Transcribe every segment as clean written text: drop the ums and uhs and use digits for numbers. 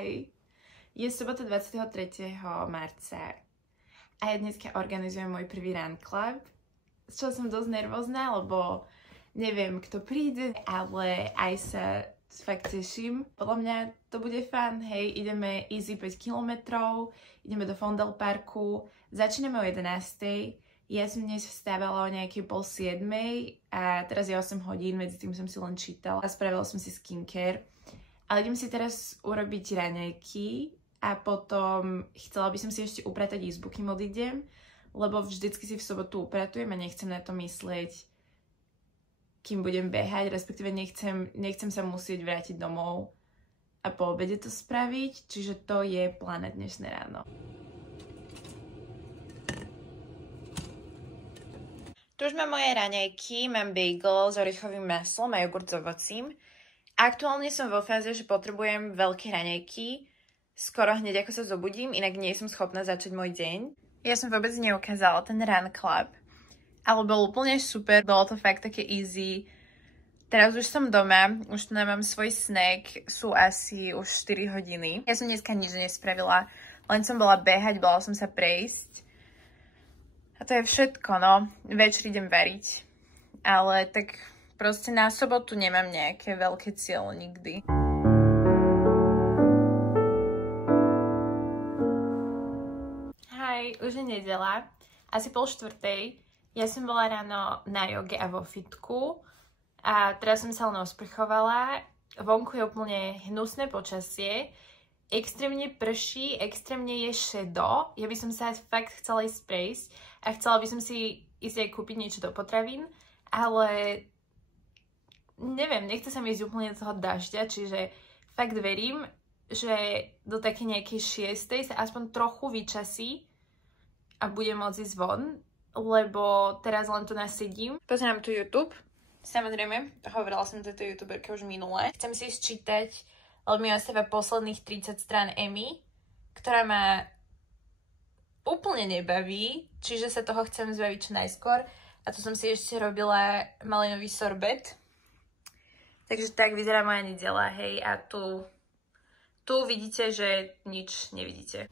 Hi. Je sobota 23. marca a ja dneska organizujem môj prvý run club, z čoho som dosť nervózna, lebo neviem, kto príde, ale aj sa fakt teším. Podľa mňa to bude fun, hej, ideme easy 5 km, ideme do Fondel Parku, začíname o 11. Ja som dnes vstávala o nejakej 6:30 a teraz je 8 hodín, medzi tým som si len čítala a spravila som si skincare. Ale idem si teraz urobiť raňajky a potom chcela by som si ešte upratať izbu, kým odídem, lebo vždycky si v sobotu upratujem a nechcem na to myslieť, kým budem behať, respektíve nechcem sa musieť vrátiť domov a po obede to spraviť, čiže to je plán na dnešné ráno. Tu už mám moje raňajky, mám bagel s orechovým maslom a jogurt s ovocím. Aktuálne som vo fáze, že potrebujem veľké raňajky, skoro hneď ako sa zobudím, inak nie som schopná začať môj deň. Ja som vôbec neukázala ten run club, ale bol úplne super, bolo to fakt také easy. Teraz už som doma, už tu mám svoj snack, sú asi už 4 hodiny. Ja som dneska nič nespravila, len som bola behať, bola som sa prejsť. A to je všetko, no. Večer idem variť, ale tak proste na sobotu nemám nejaké veľké cieľ nikdy. Hi, už je nedeľa, asi 3:30. Ja som bola ráno na joge a vo fitku a teraz som sa len osprchovala. Vonku je úplne hnusné počasie, extrémne prší, extrémne je šedo. Ja by som sa fakt chcela ísť prejsť a chcela by som si ísť aj kúpiť niečo do potravín, ale neviem, nechce sa mi ísť úplne do toho dažďa, čiže fakt verím, že do také nejakej 6. sa aspoň trochu vyčasí a budem môcť ísť von, lebo teraz len tu nasedím. Pozerám tu YouTube, samozrejme, hovorila som tejto youtuberke už minule. Chcem si sčítať, lebo mi ostáva posledných 30 strán Emmy, ktorá ma úplne nebaví, čiže sa toho chcem zbaviť čo najskôr. A tu som si ešte robila malinový sorbet. Takže tak vyzerá moja nedeľa, hej, a tu vidíte, že nič nevidíte.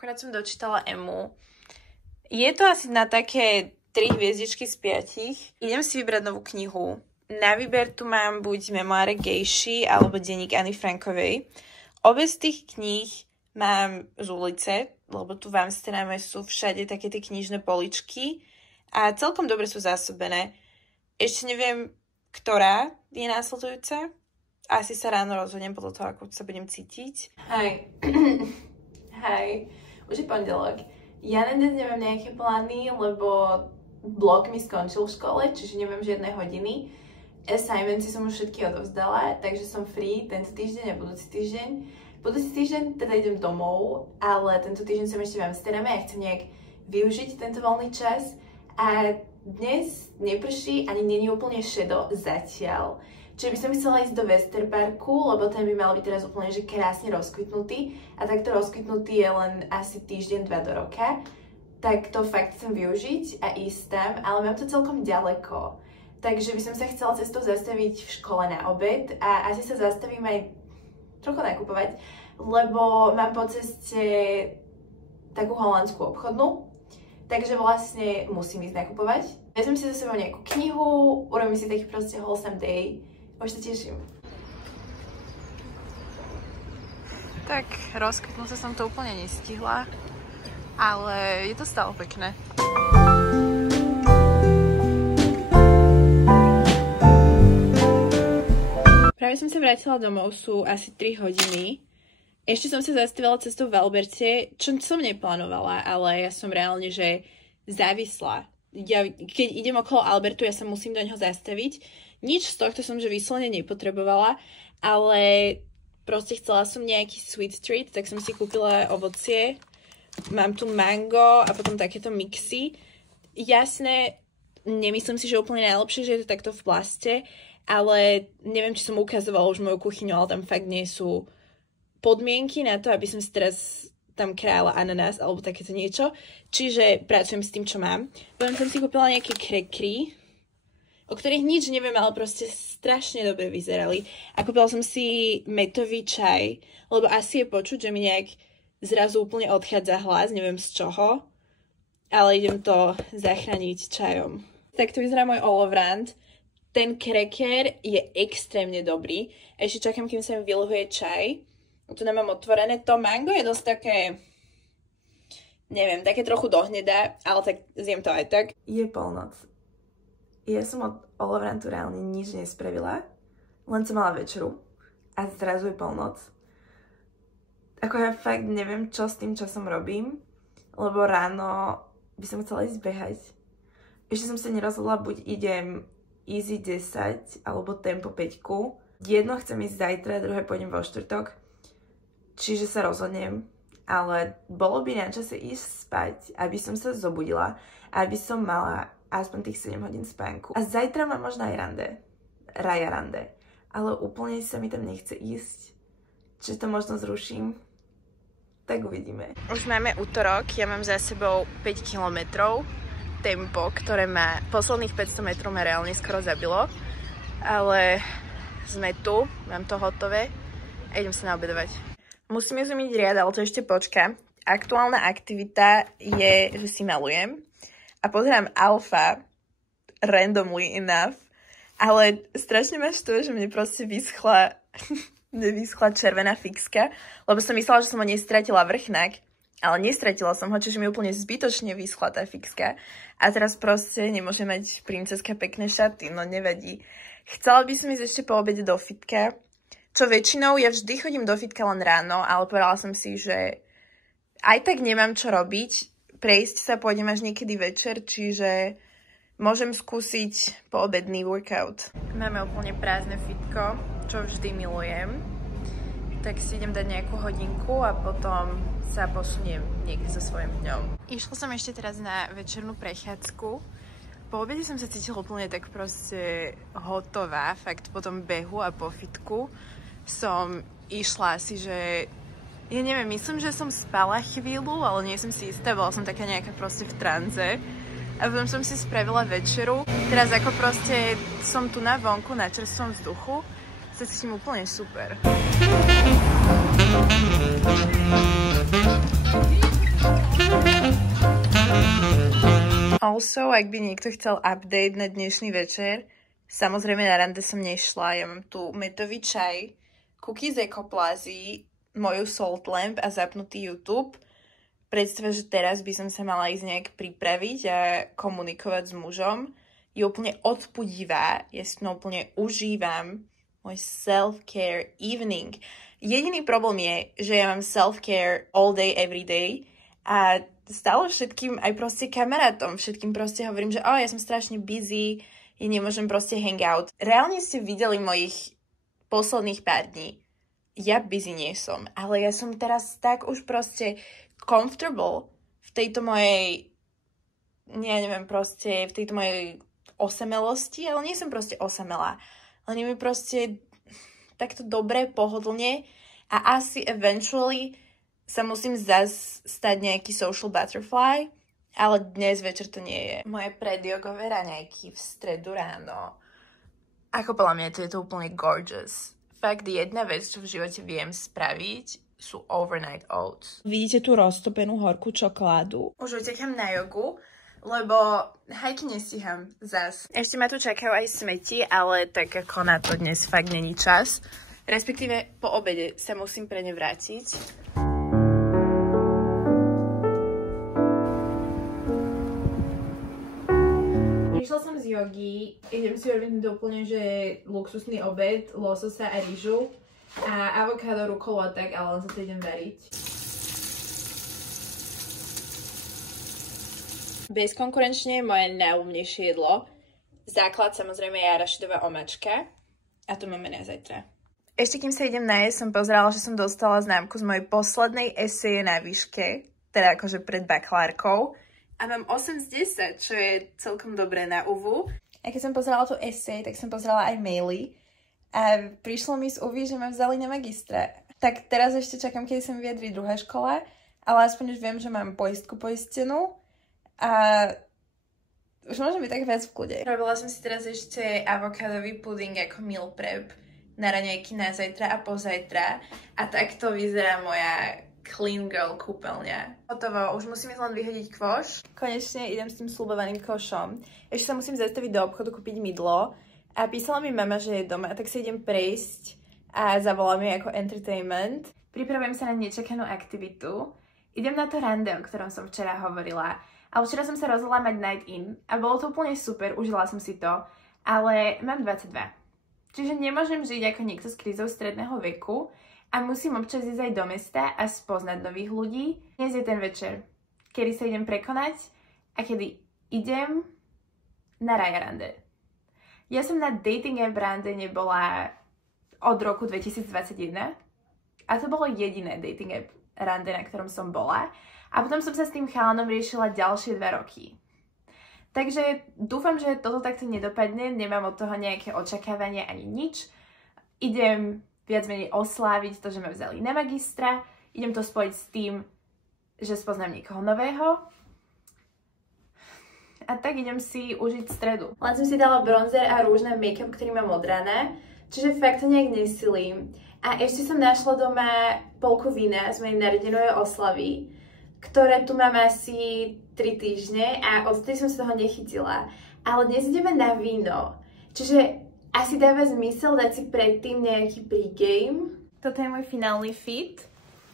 Akorát som dočítala Emu. Je to asi na také 3 hviezdičky z 5. Idem si vybrať novú knihu. Na výber tu mám buď memoáre Gejši alebo denník Anny Frankovej. Obe z tých kníh mám z ulice, lebo tu v Amsterdame sú všade také tie knižné poličky a celkom dobre sú zásobené. Ešte neviem, ktorá je následujúca. Asi sa ráno rozhodnem podľa toho, ako sa budem cítiť. Hi. Hi. Už je pondelok. Ja na dnes nemám nejaké plány, lebo blog mi skončil v škole, čiže nemám žiadne hodiny. Assignmentsy som už všetky odovzdala, takže som free tento týždeň a budúci týždeň. Budúci týždeň teda idem domov, ale tento týždeň som ešte v Amsterdame a chcem nejak využiť tento voľný čas. A dnes neprší ani nie je úplne šedo zatiaľ. Čiže by som chcela ísť do Westerparku, lebo ten by mal byť teraz úplne že krásne rozkvitnutý. A takto rozkvitnutý je len asi týždeň, 2 do roka. Tak to fakt chcem využiť a ísť tam, ale mám to celkom ďaleko. Takže by som sa chcela cestou zastaviť v škole na obed a asi sa zastavím aj trochu nakupovať, lebo mám po ceste takú holandskú obchodnú, takže vlastne musím ísť nakupovať. Vezmem si so sebou nejakú knihu, urobím si taký proste wholesome day, už sa teším. Tak, rozkvitnúť som to úplne nestihla, ale je to stále pekné. Práve som sa vrátila domov, sú asi 3 hodiny. Ešte som sa zastavila cestou v Alberte, čo som neplánovala, ale ja som reálne, že závislá. Keď idem okolo Albertu, ja sa musím do ňoho zastaviť. Nič z tohto som že vyslovene nepotrebovala, ale proste chcela som nejaký sweet treat, tak som si kúpila ovocie. Mám tu mango a potom takéto mixy. Jasné, nemyslím si, že úplne najlepšie, že je to takto v plaste, ale neviem, či som ukazovala už moju kuchyňu, ale tam fakt nie sú podmienky na to, aby som si teraz tam krájala ananás alebo takéto niečo. Čiže pracujem s tým, čo mám. Potom som si kúpila nejaké krekry, o ktorých nič neviem, ale proste strašne dobre vyzerali. A kúpila som si metový čaj, lebo asi je počuť, že mi nejak zrazu úplne odchádza hlas, neviem z čoho, ale idem to zachrániť čajom. Tak to vyzerá môj olovrant. Ten kreker je extrémne dobrý. Ešte čakám, kým sa mi vyluhuje čaj. Tu nemám otvorené. To mango je dosť také, neviem, také trochu dohnedé, ale tak zjem to aj tak. Je polnoc. Ja som od olovrantu reálne nič nespravila, len som mala večeru a zrazu je polnoc. Ako ja fakt neviem, čo s tým časom robím, lebo ráno by som chcela ísť behať. Ešte som sa nerozhodla, buď idem easy 10 alebo tempo 5. Jedno chcem ísť zajtra, druhé pôjdem vo štvrtok. Čiže sa rozhodnem, ale bolo by na čase ísť spať, aby som sa zobudila, aby som mala aspoň tých 7 hodín spánku. A zajtra mám možno aj rande, ale úplne sa mi tam nechce ísť, čiže to možno zruším. Tak uvidíme. Už máme útorok, ja mám za sebou 5 kilometrov, tempo, ktoré ma posledných 500 metrov ma reálne skoro zabilo, ale sme tu, mám to hotové a idem sa naobedovať. Musím ju umyť riad, ale to ešte počká. Aktuálna aktivita je, že si malujem a pozerám Alfa, randomly enough, ale strašne ma štve, že mne proste vyschla červená fixka, lebo som myslela, že som ho nestratila vrchnák, ale nestratila som ho, čiže mi úplne zbytočne vyschla tá fixka a teraz proste nemôžem mať princeska pekné šaty, no nevadí. Chcela by som ísť ešte po obede do fitka, čo väčšinou, ja vždy chodím do fitka len ráno, ale povedala som si, že aj tak nemám čo robiť, prejsť sa pôjdem až niekedy večer, čiže môžem skúsiť poobedný workout. Máme úplne prázdne fitko, čo vždy milujem, tak si idem dať nejakú hodinku a potom sa posuniem niekde so svojím dňom. Išla som ešte teraz na večernú prechádzku. Po obede som sa cítila úplne tak proste hotová, fakt po tom behu a po fitku som išla asi, že ja neviem, myslím, že som spala chvíľu, ale nie som si istá, bola som taká nejaká proste v tranze a potom som si spravila večeru. Teraz ako proste som tu na vonku, na čerstvom vzduchu, sa cítim úplne super. Also, ak by niekto chcel update na dnešný večer, samozrejme na rande som nešla, ja mám tu metový čaj, cookies Ekoplázy, moju salt lamp a zapnutý YouTube. Predstava, že teraz by som sa mala ísť nejak pripraviť a komunikovať s mužom. Je úplne odpudivá, ja si to úplne užívam. Môj self-care evening. Jediný problém je, že ja mám self-care all day, every day a stále všetkým, aj proste kamarátom, všetkým proste hovorím, že ja som strašne busy, ja nemôžem proste hangout. Reálne ste videli mojich posledných pár dní. Ja busy nie som, ale ja som teraz tak už proste comfortable v tejto mojej, neviem, proste v tejto mojej osamelosti, ale nie som proste osamelá. Len je mi proste takto dobre, pohodlne a asi eventually sa musím zase stať nejaký social butterfly, ale dnes večer to nie je. Moje predjogové raňajky v stredu ráno. Ako podľa mňa to je to úplne gorgeous. Fakt jedna vec, čo v živote viem spraviť, sú overnight oats. Vidíte tú roztopenú horkú čokoládu? Už utekám na jogu, lebo hajky nestíham zas. Ešte ma tu čakajú aj smeti, ale tak ako na to dnes fakt není čas. Respektíve po obede sa musím pre ne vrátiť. Prišla som z jogy, idem si urobiť úplne, že luxusný obed, lososa a rýžu a avokádo, rukolu a tak, ale len sa to idem variť. Bezkonkurenčne moje najľúbenejšie jedlo. Základ samozrejme je arašidová omáčka a to máme na zajtra. Ešte kým sa idem najesť, som pozerala, že som dostala známku z mojej poslednej eseje na výške, teda akože pred bakalárkou. A mám 8 z 10, čo je celkom dobré na UVU. A keď som pozerala tú esej, tak som pozerala aj maily. A prišlo mi z UVI, že ma vzali na magistra. Tak teraz ešte čakám, kedy sa mi vyjadrí druhé škole, ale aspoň už viem, že mám poistku poistenú a už môžem byť tak viac v kľude. Robila som si teraz ešte avokádový puding ako meal prep na raňajky na zajtra a pozajtra a takto vyzerá moja clean girl kúpeľňa. Hotovo, už musím len vyhodiť kvoš. Konečne idem s tým sľubovaným košom. Ešte sa musím zastaviť do obchodu kúpiť mydlo a písala mi mama, že je doma, tak si idem prejsť a zavolám ju ako entertainment. Pripravujem sa na nečakanú aktivitu. Idem na to rande, o ktorom som včera hovorila. A včera som sa rozhodla mať night in a bolo to úplne super, užila som si to, ale mám 22. Čiže nemôžem žiť ako niekto s krízou stredného veku a musím občas ísť aj do mesta a spoznať nových ľudí. Dnes je ten večer, kedy sa idem prekonať a kedy idem na Raya rande. Ja som na dating app rande nebola od roku 2021 a to bolo jediné dating app rande, na ktorom som bola. A potom som sa s tým chalanom riešila ďalšie 2 roky. Takže dúfam, že toto takto nedopadne, nemám od toho nejaké očakávanie ani nič. Idem viac menej osláviť to, že ma vzali na magistra, idem to spojiť s tým, že spoznám niekoho nového. A tak idem si užiť stredu. Len som si dala bronzer a rúž na make-up, ktorý mám od rana, čiže fakt to nejak nesilím. A ešte som našla doma polku vína z mojej narodinovej oslavy, ktoré tu mám asi 3 týždne a odtedy som sa toho nechytila. Ale dnes ideme na víno, čiže asi dáva zmysel dať si predtým nejaký pregame. Toto je môj finálny fit.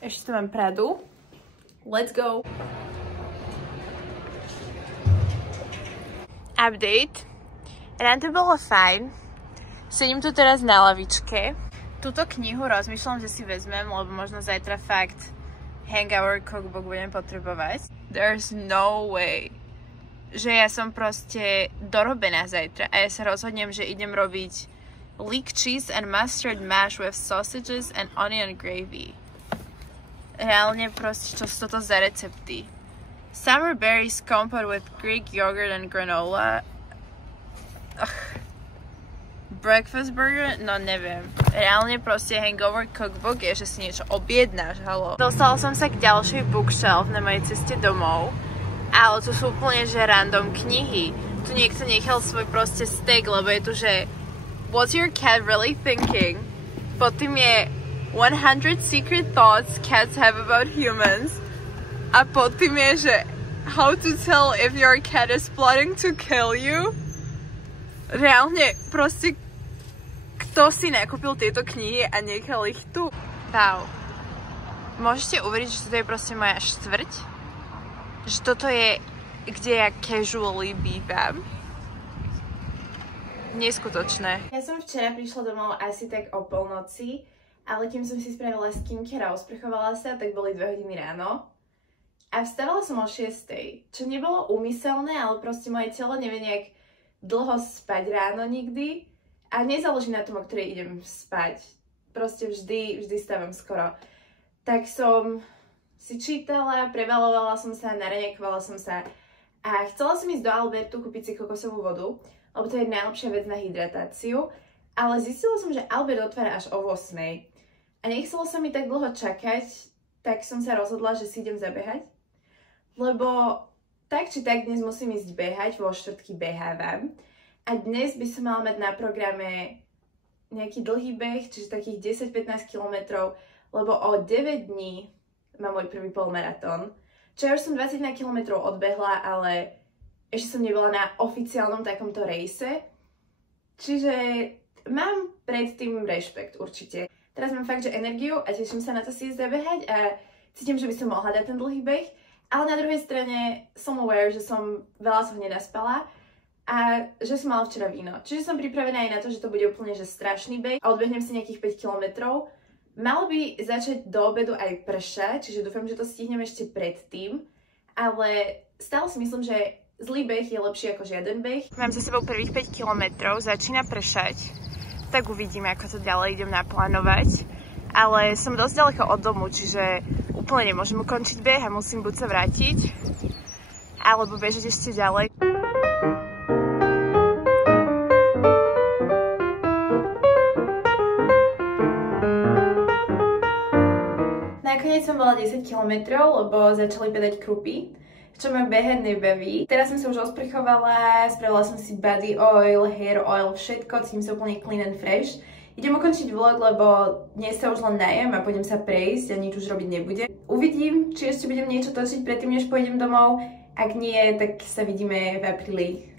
Ešte tu mám Pradu. Let's go! Update. Ráno to bolo fajn. Sedím tu teraz na lavičke. Túto knihu rozmýšľam, že si vezmem, lebo možno zajtra fakt Hangover cookbook budem potrebovať. There's no way, že ja som proste dorobená zajtra a ja sa rozhodnem, že idem robiť leek cheese and mustard mash with sausages and onion gravy. Reálne proste, čo sú toto za recepty? Summer berries compote with Greek yogurt and granola. Breakfast burger? No neviem. Reálne proste hangover cookbook je, že si niečo objednáš, halo. Dostala som sa k ďalšej bookshelf na mojej ceste domov, ale tu sú úplne, že random knihy. Tu niekto nechal svoj proste steak, lebo je tu, že What's your cat really thinking? Pod tým je 100 secret thoughts cats have about humans. A pod tým je, že How to tell if your cat is plotting to kill you? Reálne proste kto si nakúpil tieto knihy a nechal ich tu? Wow. Môžete uveriť, že toto je proste moja štvrť? Že toto je, kde ja casually bývam? Neskutočné. Ja som včera prišla domov asi tak o polnoci, ale kým som si spravila skincare a osprchovala sa, tak boli 2 hodiny ráno. A vstávala som o 6:00, čo nebolo úmyselné, ale proste moje telo nevie nejak dlho spať ráno nikdy. A nezáleží na tom, o ktorej idem spať. Proste vždy stávam skoro. Tak som si čítala, prevalovala som sa, naraňakovala som sa a chcela som ísť do Albertu kúpiť si kokosovú vodu, lebo to je najlepšia vec na hydratáciu, ale zistila som, že Albert otvára až o 8:00 a nechcelo sa mi tak dlho čakať, tak som sa rozhodla, že si idem zabehať, lebo tak či tak dnes musím ísť behať, vo štvrtky behávam. A dnes by som mala mať na programe nejaký dlhý beh, čiže takých 10-15 km, lebo o 9 dní mám môj prvý polmaratón. Čo ja už som 21 km odbehla, ale ešte som nebola na oficiálnom takomto rejse. Čiže mám predtým rešpekt určite. Teraz mám fakt, že energiu a teším sa na to si ísť zabehať a cítim, že by som mohla dať ten dlhý beh. Ale na druhej strane som aware, že som veľa toho nenaspala a že som mala včera víno. Čiže som pripravená aj na to, že to bude úplne že strašný beh a odbehnem si nejakých 5 km. Malo by začať do obedu aj pršať, čiže dúfam, že to stihnem ešte predtým, ale stále si myslím, že zlý beh je lepší ako žiaden beh. Mám za sebou prvých 5 km, začína pršať, tak uvidíme, ako to ďalej idem naplánovať. Ale som dosť ďaleko od domu, čiže úplne nemôžem ukončiť beh a musím buď sa vrátiť, alebo bežať ešte ďalej. behala 10 km, lebo začali padať krupy, čo ma behať nebaví. Teraz som sa už osprchovala, spravila som si body oil, hair oil, všetko, cítim sa úplne clean and fresh. Idem ukončiť vlog, lebo dnes sa už len najem a pôjdem sa prejsť a nič už robiť nebudem. Uvidím, či ešte budem niečo točiť predtým, než pôjdem domov. Ak nie, tak sa vidíme v apríli.